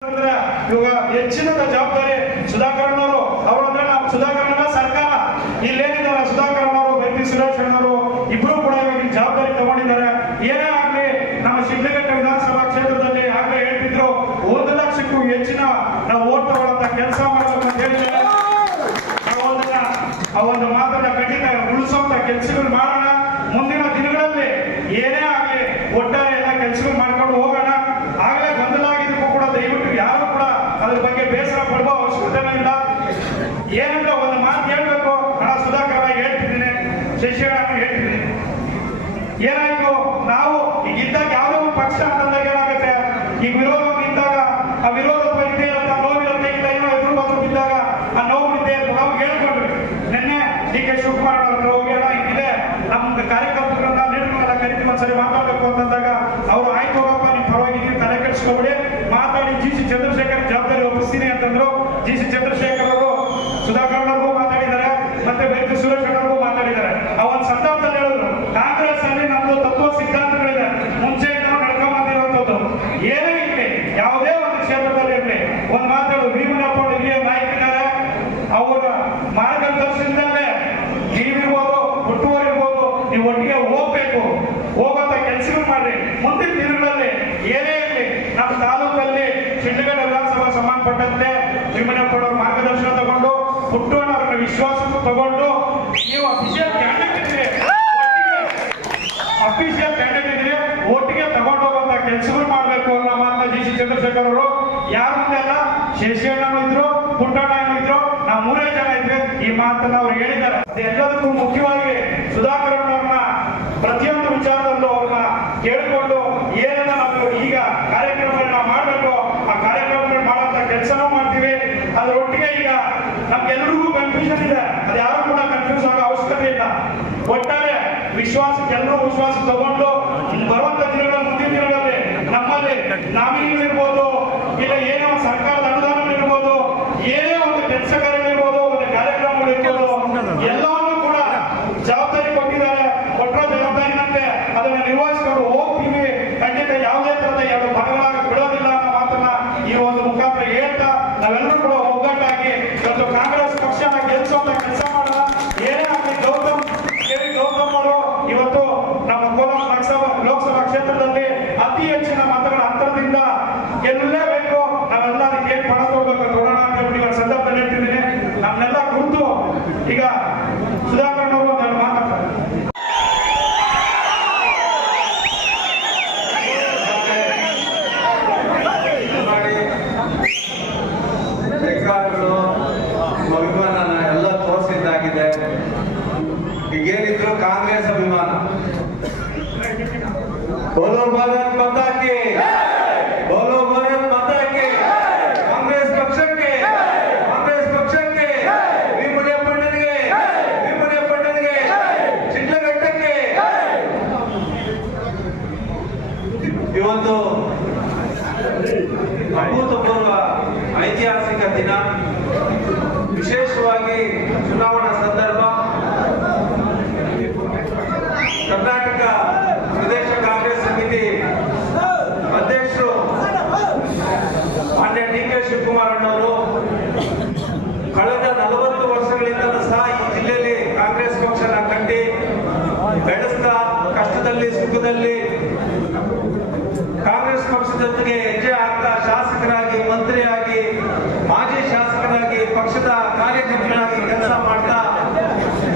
ಇವಾಗ ಹೆಚ್ಚಿನ ಜವಾಬ್ದಾರಿ ಸುಧಾಕರ್ ಅವರು ಅವರಂದ್ರೆ ನಾವು ಸುಧಾಕರ್ ಸರ್ಕಾರ ಇಲ್ಲೇನಿದ್ದಾರೆ ಸುಧಾಕರ್ ಅವರು ಬೆಂಕಿ ಸುರೇಶ್ ಅವರು ಇಬ್ರು ಕೂಡ ಇವಾಗ ಜವಾಬ್ದಾರಿ ತಗೊಂಡಿದ್ದಾರೆ. ಏನೇ ಆಗ್ಲಿ ನಮ್ಮ ಶಿಡ್ಲಘಟ್ಟ ವಿಧಾನಸಭಾ ಕ್ಷೇತ್ರದಲ್ಲಿ ಆಗ್ಲೇ ಹೇಳ್ತಿದ್ರು 1 ಲಕ್ಷಕ್ಕೂ ಹೆಚ್ಚಿನ ನಾವು ಓಟ್ ತಗೊಳ್ಳಂತ ಕೆಲಸ ಮಾಡಬೇಕು ಅಂತ ಹೇಳಿದ್ದಾರೆ. ಆ ಒಂದು ಮಾತನ್ನ ಖಂಡಿತ ಉಳಿಸುವಂತ ಕೆಲಸಗಳು ಮಾಡೋಣ. ಮುಂದಿನ ದಿನಗಳಲ್ಲಿ ಏನೇ ಆಗ್ಲಿ ಒಟ್ಟಾರೆ ಎಲ್ಲ ಕೆಲಸಗಳು ಮಾಡ್ಕೊಂಡು ಹೋಗೋಣ. ಆಗ್ಲೇ ಗೊಂದಲಾಗಿದ್ದಕ್ಕೂ ಕೂಡ ದಯವಿಟ್ಟು ಯಾರು ಕೂಡ ಅದ್ರ ಬಗ್ಗೆ ಬೇಸರ ಪಡುವ ಅವಶ್ಯಕತೆ ಇಲ್ಲ. ಏನಂತ ಒಂದು ಮಾತು ಹೇಳ್ಬೇಕು, ಹಣ ಸುಧಾಕರ ಹೇಳ್ತಿದ್ದೀನಿ, ಶಶಿಕಲಾ ಹೇಳ್ತಿದ್ದೀನಿ. ಏನಾಯ್ತು, ನಾವು ಈಗ ಇದ್ದಾಗ ಯಾವುದೋ ಒಂದು ಪಕ್ಷ ಅಂತಂದಾಗ ಏನಾಗುತ್ತೆ, ಈಗ ವಿರೋಧ ಇದ್ದಾಗ ಆ ವಿರೋಧತ್ವ ಇದ್ದೇ ಇರುತ್ತೆ, ನೋವಿರುತ್ತೆ, ಇಲ್ಲ ಏನೋ ಎದುರು ಬಂದು ಬಿದ್ದಾಗ ಆ ನೋವು ಇದ್ದೇ ಇರುತ್ತೆ. ನಾವು ಹೇಳ್ಕೊಂಡ್ವಿ ನಿನ್ನೆ ಡಿ.ಕೆ. ಶಿವಕುಮಾರ್ ಅವರು ಹೋಗ್ಯಾರ ಇದೆ ನಮ್ಮ ಕಾರ್ಯಕರ್ತರನ್ನ ನೀಡುಗಳನ್ನ ಕರಿತೀವಿ ಒಂದ್ಸರಿ ಮಾತಾಡ್ಬೇಕು ಅಂತಂದಾಗ ಅವರು ಆಯ್ತು ಹೋಗಪ್ಪ ನಿಮ್ ಪರವಾಗಿ ನೀವು ತಲೆ ಕೆಡಿಸ್ಕೊಬಿಡಿ ಮಾತಾಡಿ ಜಿ.ಸಿ. ಚಂದ್ರಶೇಖರ್ ಜವಾಬ್ದಾರಿ ಒಪ್ಪಿಸ್ತೀನಿ ಅಂತಂದ್ರು. ಜಿ.ಸಿ. ಚಂದ್ರಶೇಖರ್ ಅವರು ಸುಧಾಕರ್ ಅವ್ರಿಗೂ ಮಾತಾಡಿದ್ದಾರೆ, ಮತ್ತೆ ಬೆಂಕಿ ಸುರೇಶ್ ಅವ್ರಿಗೂ ಮಾತಾಡಿದ್ದಾರೆ. ಆ ಒಂದು ಸಂದರ್ಭದಲ್ಲಿ ಹೇಳಿದ್ರು ಕಾಂಗ್ರೆಸ್ ಅಲ್ಲಿ ನಮ್ದು ತತ್ವ ಸಿದ್ಧಾಂತಗಳಿದೆ, ಮುಂಚೆಯಿಂದ ನಡ್ಕೊಂಬಂದಿರುವಂತದ್ದು. ಏನೇ ಇರಲಿ ಯಾವುದೇ ಒಂದು ಕ್ಷೇತ್ರದಲ್ಲಿ ಇರಲಿ ಒಂದು ಮಾತಾಡೋದು ಭೀಮನಪ್ಪ ಹಿರಿಯ ನಾಯಕರಿದ್ದಾರೆ, ಅವರ ಮಾರ್ಗದರ್ಶನದಲ್ಲೇ ನೀವಿರ್ಬೋದು ಹುಟ್ಟುವರಿರ್ಬೋದು ನೀವು ಒಟ್ಟಿಗೆ ಹೋಗ್ಬೇಕು, ಹೋಗುವಂತ ಕೆಲಸಗಳು ಮಾಡ್ರಿ. ಮುಂದಿನ ದಿನಗಳಲ್ಲಿ ಏನೇ ಇರಲಿ ನಮ್ಮ ತಾಲೂಕಲ್ಲಿ ಶಿಡ್ಲಘಟ್ಟ ವಿಧಾನಸಭಾ ಸಂಬಂಧಪಟ್ಟಂತೆ ಭೀಮನಪ್ಪನವರ ಮಾರ್ಗದರ್ಶನ ತಗೊಂಡು ಹುಟ್ಟುವಣ್ಣವರ ವಿಶ್ವಾಸಕ್ಕೂ ತಗೊಂಡು ನೀವು ಅಫಿಷಿಯಲ್ ಕ್ಯಾಂಡಿಡೇಟ್ ಒಟ್ಟಿಗೆ ತಗೊಂಡು ಹೋಗುವಂತ ಕೆಲಸಗಳು ಮಾಡ್ಬೇಕು ಅನ್ನೋ ಮಾತನ್ನ ಜಿ.ಸಿ. ಚಂದ್ರಶೇಖರ್ ಅವರು ಯಾರ ಮುಂದೆ ಅಲ್ಲ, ಶಶಿಯಣ್ಣನೂ ಇದ್ರು, ಪುಟ್ಟಣ್ಣನೂ ಇದ್ರು, ನಾವು 3 ಜನ ಇದ್ವಿ. ಈ ಮಾತನ್ನ ಅವ್ರು ಹೇಳಿದ್ದಾರೆ. ಅದೆಲ್ಲದಕ್ಕೂ ಮುಖ್ಯವಾಗಿ ಸುಧಾಕರ್ ಅವ್ರನ್ನ ಪ್ರತಿಯೊಂದು ವಿಚಾರದಲ್ಲೂ ಅವ್ರನ್ನ ಕೇಳಿಕೊಂಡು ಏನನ್ನ ನಾವು ಈಗ ಕಾರ್ಯಕ್ರಮಗಳನ್ನ ಮಾಡಬೇಕು ಆ ಕಾರ್ಯಕ್ರಮಗಳು ಮಾಡುವಂತ ಕೆಲಸನೂ ಮಾಡ್ತೀವಿ. ಅದರೊಟ್ಟಿಗೆ ಈಗ ನಮ್ಗೆಲ್ಲರಿಗೂ ಕನ್ಫ್ಯೂಷನ್ ಇದೆ, ಅದು ಯಾರು ಕೂಡ ಕನ್ಫ್ಯೂಸ್ ಆಗೋ ಅವಶ್ಯಕತೆ ಇಲ್ಲ. ಒಟ್ಟಾರೆ ಎಲ್ಲರೂ ವಿಶ್ವಾಸ ತಗೊಂಡು ಬರುವಂತ ದಿನಗಳಲ್ಲಿ ಮುಂದಿನ ದಿನಗಳಲ್ಲಿ ನಮ್ಮಲ್ಲಿ ನಾಮಿನಿಗಳಿರ್ಬೋದು, ಇಲ್ಲ ಏನೋ ಸರ್ಕಾರದ ಅನುದಾನಗಳಿರ್ಬೋದು, ಏನೇ ಒಂದು ಕೆಲಸ ಕಾರ್ಯಗಳಿರ್ಬೋದು, ಒಂದು ಕಾರ್ಯಕ್ರಮಗಳಿರ್ಬೋದು, ಎಲ್ಲವನ್ನೂ ಕೂಡ ಜವಾಬ್ದಾರಿ ಕೊಟ್ಟಿದ್ದಾರೆ. ಕೊಟ್ಟರೋ ಜವಾಬ್ದಾರಿನಂತೆ ಅದನ್ನು ನಿರ್ವಹಿಸಿಕೊಂಡು ಹೋಗ್ತೀವಿ. ಖಂಡಿತ ಯಾವುದೇ ತರದ 2 ಭಾಗಗಳಾಗ ಬಿಡೋದಿಲ್ಲ ಅನ್ನೋ ಮಾತನ್ನ ಈ ಒಂದು ಮುಖಾಂತರ ಹೇಳ್ತಾ ನಾವೆಲ್ಲರೂ ಕೂಡ ಒಗ್ಗಟ್ಟಾಗಿ ಇವತ್ತು ಕಾಂಗ್ರೆಸ್ ಪಕ್ಷನ ಗೆಲ್ಲಿಸುವಂತ ಕೆಲಸ ಮಾಡೋಣ. ಏನೇ ಆಗಲಿ ಗೌತಮ್ ಅವರು ಇವತ್ತು ನಮ್ಮ ಕೋಲಾರ ಲೋಕಸಭಾ ಕ್ಷೇತ್ರದಲ್ಲಿ ಅತಿ ಹೆಚ್ಚಿನ ಮತಗಳ ಅಂತರದಿಂದ ಗೆಲ್ಲಲೇಬೇಕು. ನಾವೆಲ್ಲ ಅದಕ್ಕೆ ಏನ್ ಪಣ ತಗೋಬೇಕು ನೋಡೋಣ ಅಂತ ಹೇಳಿ ಇವತ್ತು ಸಂದರ್ಭದಲ್ಲಿ ಹೇಳ್ತಿದ್ದೀನಿ. ನಮ್ಮೆಲ್ಲ ಕುರಿತು ಈಗ ಸುಧಾಕರ್ ಅವರು ಒಂದೆರಡು ಮಾತಾಡ್ತಾರೆ. ಅಭಿಮಾನ ಎಲ್ಲ ತೋರಿಸಿದ್ದಾಗಿದೆ. ಈಗೇನಿದ್ರು ಕಾಂಗ್ರೆಸ್ ಅಭಿಮಾನ. ಬೋಲೋ ಭಾರತ್ ಮಾತಾ ಕಿ, ಬೋಲೋ ಭಾರತ್ ಮಾತಾ ಕಿ. ಕಾಂಗ್ರೆಸ್ ಪಕ್ಷಕ್ಕೆ, ಕಾಂಗ್ರೆಸ್ ಪಕ್ಷಕ್ಕೆ, ಭೀಮನಪ್ಪಣ್ಣನಿಗೆ, ಭೀಮನಪ್ಪಣ್ಣನಿಗೆ, ಶಿಡ್ಲಘಟ್ಟಕ್ಕೆ. ಇವತ್ತು ಅಭೂತಪೂರ್ವ ಐತಿಹಾಸಿಕ ದಿನ. ವಿಶೇಷವಾಗಿ ಚುನಾವಣಾ ಸಂದರ್ಭ. ಕರ್ನಾಟಕ ಪ್ರದೇಶ ಕಾಂಗ್ರೆಸ್ ಸಮಿತಿ ಅಧ್ಯಕ್ಷರು ಮಾನ್ಯ ಡಿ.ಕೆ. ಶಿವಕುಮಾರ್ ಅಣ್ಣವರು ಕಳೆದ 40 ವರ್ಷಗಳಿಂದಲೂ ಸಹ ಈ ಜಿಲ್ಲೆಯಲ್ಲಿ ಕಾಂಗ್ರೆಸ್ ಪಕ್ಷನ ಕಟ್ಟಿ ಬೆಳೆಸ್ತಾ ಕಷ್ಟದಲ್ಲಿ ಸುಖದಲ್ಲಿ ಕಾಂಗ್ರೆಸ್ ಪಕ್ಷದ ಜೊತೆಗೆ ಹೆಜ್ಜೆ ಹಾಕ್ತಾ ಶಾಸಕರಾಗಿ, ಮಂತ್ರಿಯಾಗಿ, ಮಾಜಿ ಶಾಸಕರಾಗಿ, ಪಕ್ಷದ ಕಾರ್ಯಕರ್ತರಾಗಿ ಕೆಲಸ ಮಾಡ್ತಾ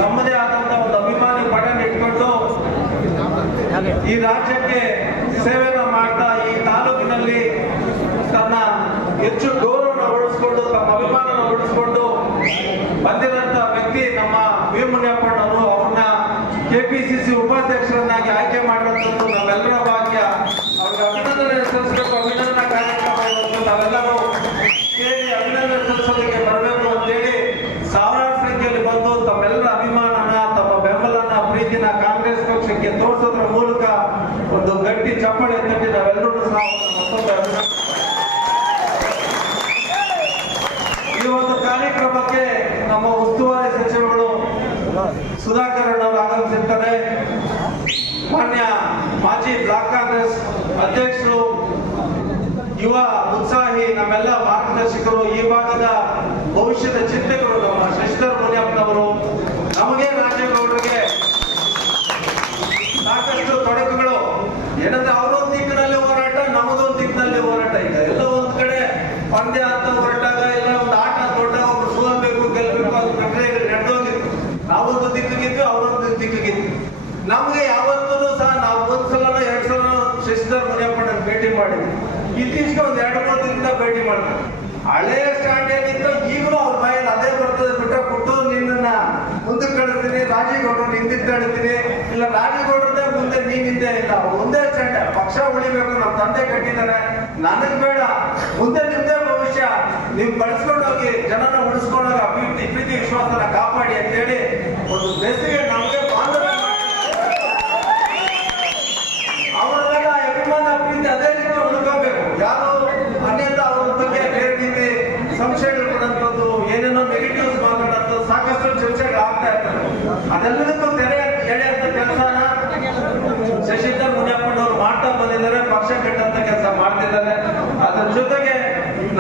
ತಮ್ಮದೇ ಆದಂತಹ ಒಂದು ಅಭಿಮಾನಿ ಪಡೆಯನ್ನು ಇಟ್ಕೊಂಡು ಈ ರಾಜ್ಯಕ್ಕೆ ಸೇವೆಯನ್ನು ಮಾಡ್ತಾ ಈ ತಾಲೂಕಿನಲ್ಲಿ ತನ್ನ ಹೆಚ್ಚು ಗೌರವವನ್ನು ಉಳಿಸ್ಕೊಂಡು ತಮ್ಮ ಅಭಿಮಾನವನ್ನು ಉಳಿಸ್ಕೊಂಡು ಬಂದಿರಂತ ವ್ಯಕ್ತಿ ನಮ್ಮ ಭೀಮನಪ್ಪಣ್ಣವರು. ಅವ್ರನ್ನ ಕೆಪಿಸಿಸಿ ಉಪಾಧ್ಯಕ್ಷರನ್ನಾಗಿ ಆಯ್ಕೆ ಮಾಡಿರುವಂತದ್ದು ನಾವೆಲ್ಲರ ಭಾಗ್ಯ. ಅವ್ರಿಗೆ ಅಭಿನಂದನೆ ಸಲ್ಲಿಸಬೇಕು. ಅಭಿನಂದನಾ ಕಾರ್ಯಕ್ರಮ ಇವತ್ತು ನಾವೆಲ್ಲರೂ ಸೇರಿ ಅಭಿನಂದನೆ ಸಲ್ಲಿಸೋದಕ್ಕೆ ಬರಬೇಕು ಅಂತೇಳಿ ಸಾವಿರಾರು ಸಂಖ್ಯೆಯಲ್ಲಿ ಬಂದು ತಮ್ಮೆಲ್ಲರ ಅಭಿಮಾನನ, ತಮ್ಮ ಬೆಂಬಲನ, ಪ್ರೀತಿನ ಕಾಂಗ್ರೆಸ್ ಪಕ್ಷಕ್ಕೆ ತೋರಿಸೋದ್ರ ಮೂಲಕ ಒಂದು ಗಟ್ಟಿ ಚಪ್ಪಳೆ ತಟ್ಟಿ ನಾವೆಲ್ಲರೂ ಸಹ ಮತ್ತೊಂದು ಈ ಒಂದು ಕಾರ್ಯಕ್ರಮಕ್ಕೆ ನಮ್ಮ ಉಸ್ತುವಾರಿ ಸಚಿವರುಗಳು ಸುಧಾಕರ್ ಅವರು ಆಗಮಿಸಿರ್ತಾರೆ. ಮಾನ್ಯ ಮಾಜಿ ಬ್ಲಾಕ್ ಕಾಂಗ್ರೆಸ್ ಅಧ್ಯಕ್ಷರು, ಯುವ ಉತ್ಸಾಹಿ ಮುಖ್ಯವಾಗಿ ನಮ್ಮೆಲ್ಲ ಮಾರ್ಗದರ್ಶಕರು, ಈ ಭಾಗದ ಭವಿಷ್ಯದ ಚಿಂತಕರು ನಮ್ಮ ಶಶಿಧರ್ ಮುನಿಯಪ್ಪನವರು, ನಮಗೆ ರಾಜೇಗೌಡರಿಗೆ ಸಾಕಷ್ಟು ತೊಡಕುಗಳು ಏನಂದ್ರೆ ಅವರೊಂದು ದಿಕ್ಕಿನಲ್ಲಿ ಹೋರಾಟ, ನಮ್ಮದೊಂದು ದಿಕ್ಕಿನಲ್ಲಿ ಹೋರಾಟ. ಈಗ ಎಲ್ಲ ಒಂದ್ ಕಡೆ ಪಂದ್ಯ ಅಂತ ಹೊರಟಾಗ, ಇಲ್ಲ ಒಂದು ಆಟ ದೊಡ್ಡಾಗ ಒಬ್ರು ಸೋಲ್ಬೇಕು ಗೆಲ್ಬೇಕು ಅದು ಪ್ರಕ್ರಿಯೆಗಳು ನಡೆದೋಗಿತ್ತು. ನಾವೊಂದು ದಿಕ್ಕಿಗಿದ್ವಿ, ಅವರೊಂದು ದಿಕ್ಕಿಗಿದ್ವಿ. ನಮ್ಗೆ ಯಾವತ್ತೂ ಸಹ ನಾವು ಒಂದ್ಸಲ 2 ಸಲ ಶಶಿಧರ್ ಮುನಿಯಪ್ಪನ ಭೇಟಿ ಮಾಡಿದ್ವಿ. ಇತ್ತೀಚೆಗೆ ಒಂದು 2-3 ದಿನದಿಂದ ಭೇಟಿ ಮಾಡ್ತಾರೆ. ಹಳೆಯ ಸ್ಟ್ಯಾಂಡ್ ಏನಿತ್ತು ಈಗಲೂ ಅವ್ರ ಬಾಯಲ್ಲಿ ಅದೇ ಬರ್ತದೆ. ಬಿಟ್ಟ ಕೊಟ್ಟು ನಿನ್ನ ಮುಂದಕ್ಕೆ ಕಳಿಸ್ತೀನಿ, ರಾಜೇಗೌಡರು ಹಿಂದಕ್ಕೆ ಕಳಿಸ್ತೀನಿ, ಇಲ್ಲ ರಾಜೇಗೌಡರದೇ ಮುಂದೆ ನೀನಿದ್ದೇ ಇಲ್ಲ. ಒಂದೇ ಸ್ಟ್ಯಾಂಡ್, ಪಕ್ಷ ಉಳಿಬೇಕು, ನಮ್ಮ ತಂದೆ ಕಟ್ಟಿದ್ದಾರೆ, ನನಗ್ ಬೇಡ, ಮುಂದೆ ನಿಮ್ದೇ ಭವಿಷ್ಯ, ನೀವು ಬಳಸ್ಕೊಂಡು ಹೋಗಿ ಜನನ ಉಳಿಸ್ಕೊಂಡೋಗಿ ಅಭಿವೃದ್ಧಿ ಪ್ರೀತಿ ವಿಶ್ವಾಸನ ಕಾಪಾಡಿ ಅಂತೇಳಿ ಒಂದು ಬೇಸಿಗೆ ನಮಗೆ ಬಾಂಧವ್ಯ ಅವರನ್ನೆಲ್ಲ ಅಭಿಮಾನ ಪ್ರೀತಿ ಅದೇ ರೀತಿ ಉಳ್ಕೋಬೇಕು. ಯಾರು ಅನ್ಯತಾ ಅವ್ರ ಬಗ್ಗೆ ಬೇರೆ ರೀತಿ ಸಂಶಯಗಳು ಕೊಡುವಂಥದ್ದು, ಏನೇನೋ ನೆಗೆಟಿವ್ಸ್ ಮಾತಾಡೋದು, ಸಾಕಷ್ಟು ಚರ್ಚೆಗಳು ಆಗ್ತಾ ಇರ್ತವೆ. ಅದೆಲ್ಲದಕ್ಕೂ ತೆರೆ ಎಳೆಯಂತ ಕೆಲಸನ ಶಶಿಧರ್ ಮುನಿಯಪ್ಪನವರು ಮಾಡ್ತಾ ಬಂದಿದ್ದಾರೆ, ಪಕ್ಷ ಕಟ್ಟಂತ ಕೆಲಸ ಮಾಡ್ತಿದ್ದಾರೆ. ಅದರ ಜೊತೆಗೆ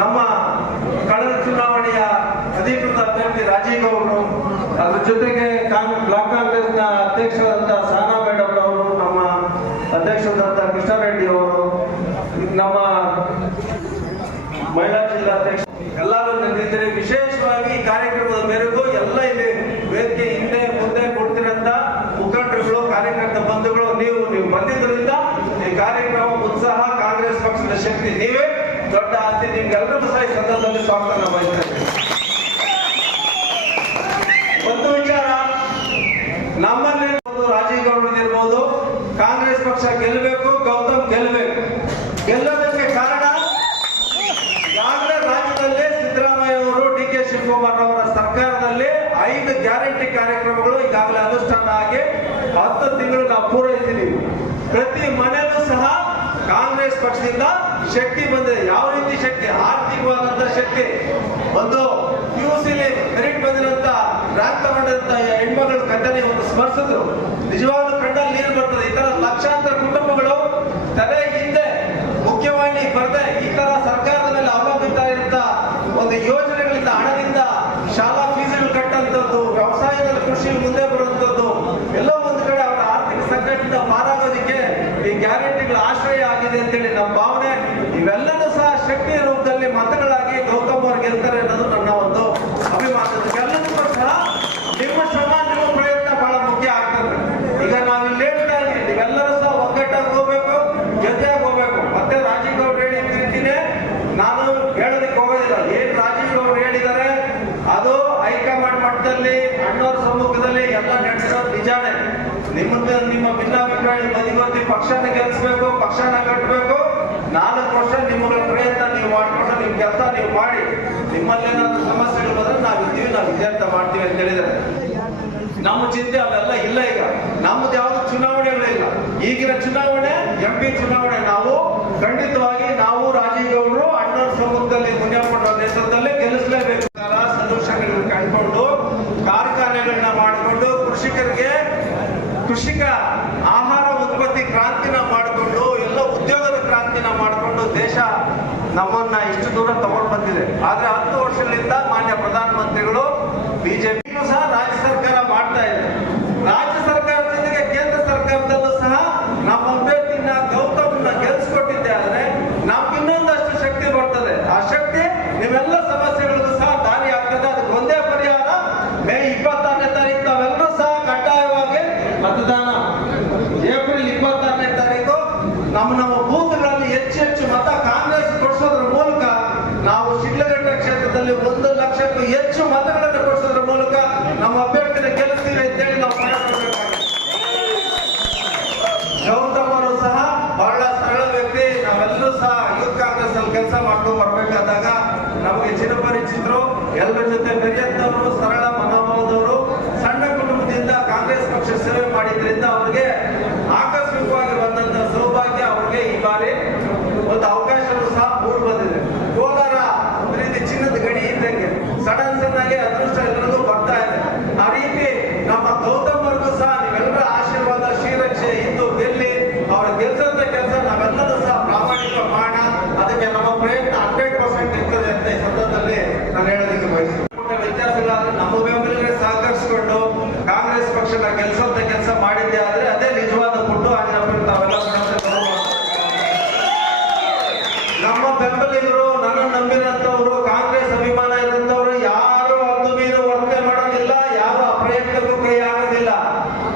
ನಮ್ಮ ಕಳೆದ ಚುನಾವಣೆಯ ಅಧಿಕೃತ ಅಭ್ಯರ್ಥಿ ರಾಜೇಗೌಡರು, ಅದ್ರ ಜೊತೆಗೆ ಬ್ಲಾಕ್ ಕಾಂಗ್ರೆಸ್ನ ಅಧ್ಯಕ್ಷರಾದಂತಹ ಸಹನಾ ಮೇಡಮ್ ಅವರು, ನಮ್ಮ ಅಧ್ಯಕ್ಷರಾದಂತಹ ಕೃಷ್ಣಾರೆಡ್ಡಿ ಅವರು, ನಮ್ಮ ಮಹಿಳಾ ಜಿಲ್ಲಾಧ್ಯಕ್ಷ ಎಲ್ಲರೂ ನಿಂತಿದ್ದಾರೆ. ವಿಶೇಷವಾಗಿ ಈ ಕಾರ್ಯಕ್ರಮದ ಮೇರೆಗೂ ಎಲ್ಲ ಇಲ್ಲಿ ವೇದಿಕೆ ಹಿಂದೆ ಮುಂದೆ ಕೊಡ್ತಿರಂತ ಮುಖಂಡರುಗಳು, ಕಾರ್ಯಕರ್ತ ಬಂಧುಗಳು, ನೀವು ಬಂದಿದ್ದರಿಂದ ಈ ಕಾರ್ಯಕ್ರಮ ಉತ್ಸಾಹ, ಕಾಂಗ್ರೆಸ್ ಪಕ್ಷದ ಶಕ್ತಿ, ನೀವೇ ದೊಡ್ಡ ಆಸ್ತಿ. ನಿಮ್ಗೆಲ್ಲರಿಗೂ ಸಹ ಈ ಸಂದರ್ಭದಲ್ಲಿ ಸ್ವಾಗತ ಬಯಸ್ತೇನೆ. ಒಂದು ವಿಚಾರ, ನಮ್ಮಲ್ಲಿ ರಾಜೇಗೌಡರಿರ್ಬೋದು, ಕಾಂಗ್ರೆಸ್ ಪಕ್ಷ ಗೆಲ್ಲಬೇಕು, ಗೌತಮ್ ಗೆಲ್ಲಬೇಕು. ಗೆಲ್ಲೋದಕ್ಕೆ ಕಾರಣ ಈಗಾಗಲೇ ರಾಜ್ಯದಲ್ಲಿ ಸಿದ್ದರಾಮಯ್ಯ ಅವರು, DK ಶಿವಕುಮಾರ್ ಅವರ ಸರ್ಕಾರದಲ್ಲಿ 5 ಗ್ಯಾರಂಟಿ ಕಾರ್ಯಕ್ರಮಗಳು ಈಗಾಗಲೇ ಅನುಷ್ಠಾನ ಆಗಿ 10 ತಿಂಗಳು ನಾವು ಪೂರೈಸಿದ್ದೀವಿ. ಪ್ರತಿ ಮನೆಯಲ್ಲೂ ಸಹ ಕಾಂಗ್ರೆಸ್ ಪಕ್ಷದಿಂದ ಶಕ್ತಿ ಬಂದಿದೆ. ಯಾವ ರೀತಿ ಶಕ್ತಿ? ಆರ್ಥಿಕವಾದಂತ ಶಕ್ತಿ. ಒಂದು PUC ಮೆರಿಟ್ ಬಂದಿರಂತ ರ್ಯಾಂಕ್ ತಗೊಂಡಂತ ಹೆಣ್ಮಗಳು ಕಥನೆ ಒಂದು ಸ್ಮರಿಸಿದ್ರು. ನಿಜವಾಗ್ಲೂ ಕಣ್ಣಲ್ಲಿ ನೀರು ಬರ್ತದೆ. ಈ ತರ ಲಕ್ಷಾಂತರ ಕುಟುಂಬಗಳು ತಲೆ ಹಿಂದೆ ಮುಖ್ಯವಾಹಿನಿ ಬರದೆ ಈ ತರ ಸರ್ಕಾರದ ಮೇಲೆ ಅವಲಂಬಿತ ಇರುತ್ತ ಒಂದು ಯೋಜನೆಗಳಿಂದ ಹಣದಿಂದ ಶಾಲಾ ಫೀಸ್ಗಳು ಕಟ್ಟಂತದ್ದು, ವ್ಯವಸಾಯದಲ್ಲಿ ಕೃಷಿ ಮುಂದೆ ಬರುವಂತದ್ದು, ಎಲ್ಲೋ ಒಂದು ಕಡೆ ಅವರ ಆರ್ಥಿಕ ಸಂಕಟದಿಂದ ಪಾರಾಗೋದಿಕ್ಕೆ ಈ ಗ್ಯಾರಂಟಿಗಳ ಆಶ್ರಯ ಆಗಿದೆ ಅಂತೇಳಿ ನಮ್ಮ ಭಾವನೆ. ಇವೆಲ್ಲನೂ ಸಹ ಶಕ್ತಿಯ ರೂಪದಲ್ಲಿ ಮತಗಳಾಗಿ ಗೌತಮ್ ಅವರು ಗೆಲ್ತಾರೆ ಅನ್ನೋದು ನನ್ನ ಒಂದು ಅಭಿಮಾನ. ಎಲ್ಲದಕ್ಕೂ ಸಹ ನಿಮ್ಮ ಶ್ರಮ, ನಿಮ್ಮ ಪ್ರಯತ್ನ ಬಹಳ ಮುಖ್ಯ ಆಗ್ತದೆ. ಈಗ ನಾವಿಲ್ಲಿ ಹೇಳ್ತಾ ಇದ್ದೀವಿ, ನೀವೆಲ್ಲರೂ ಸಹ ಒಗ್ಗಟ್ಟಾಗಿ ಹೋಗ್ಬೇಕು, ಜೊತೆಯಾಗಿ ಹೋಗ್ಬೇಕು. ಮತ್ತೆ ರಾಜೇಗೌಡರು ಹೇಳಿದ್ದೀನಿ, ನಾನು ಹೇಳೋದಕ್ಕೆ ಹೋಗೋದಿಲ್ಲ. ಏನ್ ರಾಜೇಗೌಡರು ಹೇಳಿದ್ದಾರೆ ಅದು ಹೈಕಮಾಂಡ್ ಮಟ್ಟದಲ್ಲಿ, ಅಣ್ಣವ್ರ ಸಮ್ಮುಖದಲ್ಲಿ ಎಲ್ಲ ನಡೆಸಿರೋದು ನಿಜಾನೇ. ನಿಮ್ಮ ಭಿನ್ನಾಭಿಪ್ರಾಯ ಬದಿಗೊತ್ತಿ ಪಕ್ಷನ ಗೆಲ್ಲಿಸ್ಬೇಕು, ಪಕ್ಷನ ಕಟ್ಟಬೇಕು. 4 ವರ್ಷ ನಿಮ್ಮಗಳ ಪ್ರಯತ್ನ ನೀವು ಮಾಡ್ಕೊಂಡು ನಿಮ್ ಕೆಲಸ ನೀವು ಮಾಡಿ, ನಿಮ್ಮಲ್ಲೇನಾದ್ರೂ ಸಮಸ್ಯೆಗಳು ಬಂದ್ರೆ ನಾವಿದ್ದೀವಿ, ನಾವು ವಿದ್ಯಾರ್ಥ ಮಾಡ್ತೀವಿ ಅಂತ ಹೇಳಿದ್ದಾರೆ. ನಮ್ಮ ಚಿಂತೆ ಅವೆಲ್ಲ ಇಲ್ಲ. ಈಗ ನಮ್ದು ಯಾವ್ದು ಚುನಾವಣೆಗಳಿಲ್ಲ. ಈಗಿನ ಚುನಾವಣೆ MP ಚುನಾವಣೆ. ನಾವು ಖಂಡಿತವಾಗಿ ನಾವು ರಾಜೇಗೌಡರು ಅಣ್ಣವ್ರ ಸಮ್ಮುಖದಲ್ಲಿ, ಮುನಿಯಪ್ಪನವರ ನೇತೃತ್ವದಲ್ಲಿ ಗೆಲ್ಲಿಸಲೇಬೇಕು. ಸೊಲ್ಯೂಷನ್ಗಳನ್ನು ಕಂಡುಕೊಂಡು, ಕಾರ್ಖಾನೆಗಳನ್ನ ಮಾಡಿಕೊಂಡು, ಕೃಷಿಕ ಆಹಾರ ಉತ್ಪತ್ತಿ ಕ್ರಾಂತಿನ ಮಾಡಿಕೊಂಡು, ಎಲ್ಲ ಉದ್ಯೋಗದ ಕ್ರಾಂತಿನ ಮಾಡಿಕೊಂಡು ದೇಶ ನಮ್ಮನ್ನ ಇಷ್ಟು ದೂರ ತಗೊಂಡು ಬಂದಿದೆ. ಆದ್ರೆ 10 ವರ್ಷಗಳಿಂದ ಮಾನ್ಯ ಪ್ರಧಾನಮಂತ್ರಿಗಳು BJP ಸಹ ರಾಜ್ಯ ಸರ್ಕಾರ ಮಾಡ್ತಾ ಇದೆ. ರಾಜ್ಯ ಸರ್ಕಾರದ ಜೊತೆಗೆ ಕೇಂದ್ರ ಸರ್ಕಾರದಲ್ಲೂ ಸಹ ನಮ್ಮ ಅಭ್ಯರ್ಥಿನ ಗೌತಮ್ನ ಗೆಲ್ಸ್ಕೊಟ್ಟಿದ್ದೆ. ಆದ್ರೆ ನಮ್ಗೆ ಇನ್ನೊಂದಷ್ಟು ಶಕ್ತಿ ಬರ್ತದೆ. ಆ ಶಕ್ತಿ ನೀವೆಲ್ಲ ಸಮಸ್ಯೆಗಳಿಗೂ ಸಹ ದಾರಿ ಆಗ್ತದೆ. ಅದಕ್ಕೆ ಒಂದೇ ಪರಿಹಾರ, ಮೇ 26ನೇ ತಾರೀಕು ನಾವೆಲ್ಲರೂ ಸಹ ಕಡ್ಡಾಯವಾಗಿ ಮತದಾನ. ಏಪ್ರಿಲ್ 26ನೇ ತಾರೀಕು ನಮ್ಮ ಬೂತ್ಗಳಲ್ಲಿ ಹೆಚ್ಚು ಮತ ಕಾಂಗ್ರೆಸ್ ಕೊಡಿಸೋದ್ರ ಮೂಲಕ ನಾವು ಶಿಡ್ಲಘಟ್ಟ ಕ್ಷೇತ್ರದಲ್ಲಿ 1 ಲಕ್ಷಕ್ಕೂ ಹೆಚ್ಚು ಮತಗಳನ್ನು ಕೊಡಿಸೋದ್ರ ಮೂಲಕ ನಮ್ಮ ಅಭ್ಯರ್ಥಿನ ಗೆಲ್ಲಿಸ್ತೀವಿ ಅಂತೇಳಿ ನಾವು ಗೌತಮ್ ಅವರು ಸಹ ಬಹಳ ಸರಳ ವ್ಯಕ್ತಿ. ನಾವೆಲ್ಲರೂ ಸಹ ಯೂತ್ ಕಾಂಗ್ರೆಸ್ ಅಲ್ಲಿ ಕೆಲಸ ಮಾಡ್ಕೊಂಡು ಬರ್ಬೇಕಾದಾಗ ನಮಗೆ ಚಿರಪರಿಚಿತರು, ಎಲ್ಲರ ಜೊತೆ ಬೆರೆಯಂತವರು, ಸರಳ ಮನೋಭಾವದವರು, ಸಣ್ಣ ಕುಟುಂಬದಿಂದ ಕಾಂಗ್ರೆಸ್ ಪಕ್ಷ ಸೇವೆ ಮಾಡಿದ್ರಿಂದ ಅವರಿಗೆ ಆಕಸ್ಮಿಕವಾಗಿ ಬಂದಂತ ಸೌಭಾಗ್ಯ ಅವರಿಗೆ ಈ ಬಾರಿ ಒಂದು ಅವಕಾಶವೂ ಸಹ ಮೂಡಿ ಬಂದಿದೆ. ಕೋಲಾರ ಒಂದು ರೀತಿ ಚಿನ್ನದ ಗಡಿ ಇದ್ದಂಗೆ ಸಡನ್ ಆಗಿ ಅದೃಷ್ಟ ಎಲ್ಲರಿಗೂ ಬರ್ತಾ ಇದೆ. ಆ ರೀತಿ ನಮ್ಮ ಗೌತಮ್ ಅವ್ರಿಗೂ ಸಹ ನೀವೆಲ್ಲರ ಆಶೀರ್ವಾದ, ಶ್ರೀರಕ್ಷೆ ಇದ್ದು ಗೆಲ್ಲಿ ಅವ್ರ ಗೆಲ್ಸಂತ ಕೆಲಸ ನಾವೆಲ್ಲರೂ ಸಹ ಪ್ರಾಮಾಣಿಕ ಮಾಡೋಣ. ಅದಕ್ಕೆ ನಮ್ಮ ಪ್ರಯತ್ನ 100% ನಾನು ಹೇಳೋದಕ್ಕೆ ಬಯಸ್ತೀನಿ. ವ್ಯತ್ಯಾಸಗಳಾದ್ರೆ ನಮ್ಮ ಬೆಂಬಲಿಗರೇ ಸಹಕರಿಸಿಕೊಂಡು ಕಾಂಗ್ರೆಸ್ ಪಕ್ಷದ ಕೆಲಸ ಮಾಡಿದ್ದೆ ಆದ್ರೆ ಅದೇ ನಿಜವಾದ ಪುಟ್ಟು ಆಂಜನಪ್ಪ ತಾವೆಲ್ಲ ನಮ್ಮ ಬೆಂಬಲಿಗರು ನನ್ನ ನಂಬಿದಂತವ್ರು ಕಾಂಗ್ರೆಸ್ ಅಭಿಮಾನ ಇರುವಂತವ್ರು ಯಾರು ಅದು ಮೀರು ವರ್ತನೆ ಮಾಡೋದಿಲ್ಲ, ಯಾರು ಅಪ್ರಯತ್ನಕ್ಕೂ ಕೈ ಆಗೋದಿಲ್ಲ.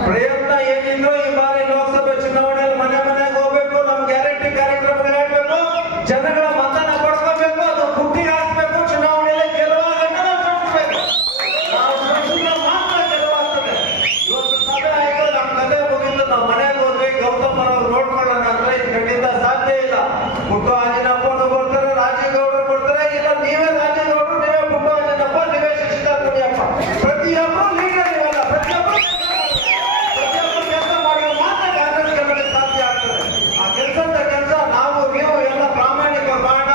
ಪ್ರಯತ್ನ ಏನಿದ್ರು ಈ ಬಾರಿ ಲೋಕಸಭೆ ಚುನಾವಣೆಯಲ್ಲಿ ಮನೆಗೆ ಹೋಗ್ಬೇಕು, ನಮ್ಮ ಗ್ಯಾರಂಟಿ ಕಾರ್ಯಕ್ರಮಗಳು ಹೇಳ್ಬೇಕು, ಜನಗಳ ಮತನ ಪಡ್ಕೋಬೇಕು, ಅದು ಪುಟ್ಟಿ ಹಾಕ್ಬೇಕು, ಚುನಾವಣೆಯಲ್ಲಿ ಗೆಲ್ಲುವಾಗ ನಾವು ಮಾತ್ರ ಗೆಲ್ಲುವಾಗ್ತದೆ. ಇವತ್ತು ಸಭೆ ಆಯ್ತು, ನಮ್ಮ ಕತೆ ಮುಗಿದು ನಾವು ಮನೆಗೆ ಹೋದ್ವಿ, ಗೌತಮ್ ಅವ್ರು ನೋಡ್ಕೊಳ್ಳೋಣ ಅಂದ್ರೆ ಇದು ಖಂಡಿತ ಸಾಧ್ಯ ಇಲ್ಲ. ಪುಟ್ಟು ಆಂಜನಪ್ಪನು ಬರ್ತಾರೆ, ರಾಜೇಗೌಡರು ಬರ್ತಾರೆ, ಇಲ್ಲ ನೀವೇ ರಾಜೇಗೌಡರು, ನೀವೇ ಪುಟ್ಟು ಆಂಜನಪ್ಪ, ನೀವೇ ಶಶಿಧರ್ ಮುನಿಯಪ್ಪ, ಪ್ರತಿಯೊಬ್ಬರು ಲೀಡರ್ ಇವಲ್ಲ, ಪ್ರತಿಯೊಬ್ಬರು ಕೆಲಸ ಮಾಡಿದ್ರೆ ಮಾತ್ರ ಕಾಂಗ್ರೆಸ್ ಗೆಲ್ಲಕ್ಕೆ ಸಾಧ್ಯ ಆಗ್ತದೆ. ಆ ಕೆಲಸ ನಾವು ನೀವು ಎಲ್ಲ ಪ್ರಾಮಾಣಿಕ ಮಾಡೋಣ.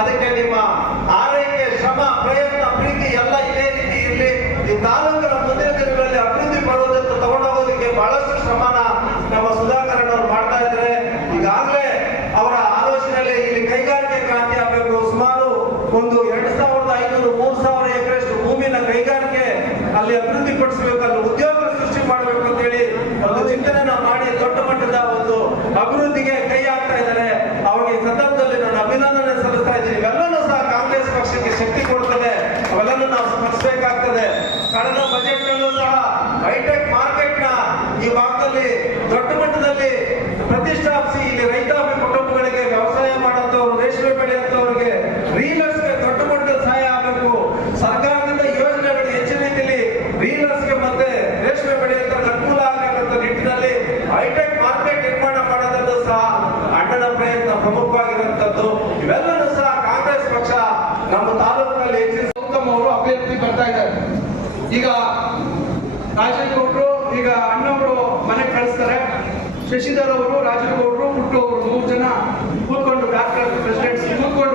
ಅದಕ್ಕೆ ನಿಮ್ಮ ಆರೈಕೆ, ಶ್ರಮ, ಪ್ರಯತ್ನ, ಪ್ರೀತಿ ಎಲ್ಲ ಇದೇ ರೀತಿ ಇರಲಿ. ಈ ತಾಲೂಕಿನ ಮುಂದಿನ ದಿನಗಳಲ್ಲಿ ಅಭಿವೃದ್ಧಿ ಪಡುವುದಕ್ಕೆ ತಗೊಂಡೋಗೋದಕ್ಕೆ ಬಹಳಷ್ಟು ಶ್ರಮನ ನಮ್ಮ ಸುಧಾಕರ್ ಅವರು ಮಾಡ್ತಾ ಇದ್ದಾರೆ. ಈಗಾಗಲೇ ಅವರ ಆಲೋಚನೆಯಲ್ಲಿ ಇಲ್ಲಿ ಕೈಗಾರಿಕೆ ಕ್ರಾಂತಿ ಆಗಬೇಕು. ಸುಮಾರು ಒಂದು 2,500-3,000 ಎಕರೆಷ್ಟು ಭೂಮಿನ ಕೈಗಾರಿಕೆ ಅಲ್ಲಿ ಅಭಿವೃದ್ಧಿ ಪಡಿಸಬೇಕು, ಅಲ್ಲಿ ಉದ್ಯೋಗ ಸೃಷ್ಟಿ ಮಾಡಬೇಕು ಅಂತ ಹೇಳಿ ಒಂದು ಚಿಂತನೆನ ಮಾಡಿ ದೊಡ್ಡ ಮಟ್ಟದ ಒಂದು ಅಭಿವೃದ್ಧಿಗೆ ಕೈ ಹಾಕ್ತಾ ಇದ್ದಾರೆ. ಅವರಿಗೆ ಸಂದರ್ಭದಲ್ಲಿ ನಾನು ಅಭಿನಂದನೆ ಸಲ್ಲಿಸ್ತಾ ಇದ್ದೀನಿ. ಇವೆಲ್ಲನೂ ಸಹ ಕಾಂಗ್ರೆಸ್ ಪಕ್ಷಕ್ಕೆ ಶಕ್ತಿ ಕೊಡ್ತದೆ, ಅವೆಲ್ಲನೂ ನಾವು ಸ್ಮರಿಸಬೇಕಾಗ್ತದೆ. ಕಳೆದ ಬಜೆಟ್ ನಲ್ಲೂ ಸಹ ಹೈಟೆಕ್ ಮಾರ್ಕೆಟ್ ನ ಈ ಭಾಗದಲ್ಲಿ ದೊಡ್ಡ ಮಟ್ಟದಲ್ಲಿ ಪ್ರತಿಷ್ಠಾಪಿಸಿ ಇಲ್ಲಿ ರೈತಾಪಿ ಕುಟುಂಬಗಳಿಗೆ ವ್ಯವಸಾಯ ಮಾಡುವಂತವ್ರು, ರೇಷ್ಮೆ ಬೆಳೆಯುವಂತವ್ರಿಗೆ, ರೀಲರ್ಸ್ಗೆ ದೊಡ್ಡ ಮಟ್ಟದ ಸಹಾಯ ಆಗಬೇಕು. ಸರ್ಕಾರದಿಂದ ಯೋಜನೆಗಳು ಹೆಚ್ಚಿನ ರೀತಿಯಲ್ಲಿ ರೀಲರ್ಸ್ಗೆ ಮತ್ತೆ ರೇಷ್ಮೆ ಬೆಳೆಯುವಂತ ಅನುಕೂಲ ಆಗಬೇಕಂತ ನಿಟ್ಟಿನಲ್ಲಿ ಹೈಟೆಕ್ ಮಾರ್ಕೆಟ್ ನಿರ್ಮಾಣ ಮಾಡೋದನ್ನು ಸಹ ಅಣ್ಣನ ಪ್ರಯತ್ನ ಪ್ರಮುಖವಾಗಿರುವಂತದ್ದು. ಇವೆಲ್ಲವೂ ಸಹ ಕಾಂಗ್ರೆಸ್ ಪಕ್ಷ ನಮ್ಮ ತಾಲೂಕಿನಲ್ಲಿ ಹೆಚ್ಚಿನ ಗೌತಮ್ ಅವರು ಅಭ್ಯರ್ಥಿ ಬರ್ತಾ ಇದ್ದಾರೆ. ಈಗ ರಾಜೇಗೌಡರು, ಈಗ ಅಣ್ಣವರು ಮನೆಗೆ ಕಳಿಸ್ತಾರೆ. ಶಶಿಧರ್ ಅವರು, ರಾಜೇಗೌಡರು, ಪುಟ್ಟು ಅವರು 3 ಜನ ಕೂತ್ಕೊಂಡು ಡಾಕ್ಟರ್ ಪ್ರೆಸಿಡೆಂಟ್ಸ್ ಕೂತ್ಕೊಂಡು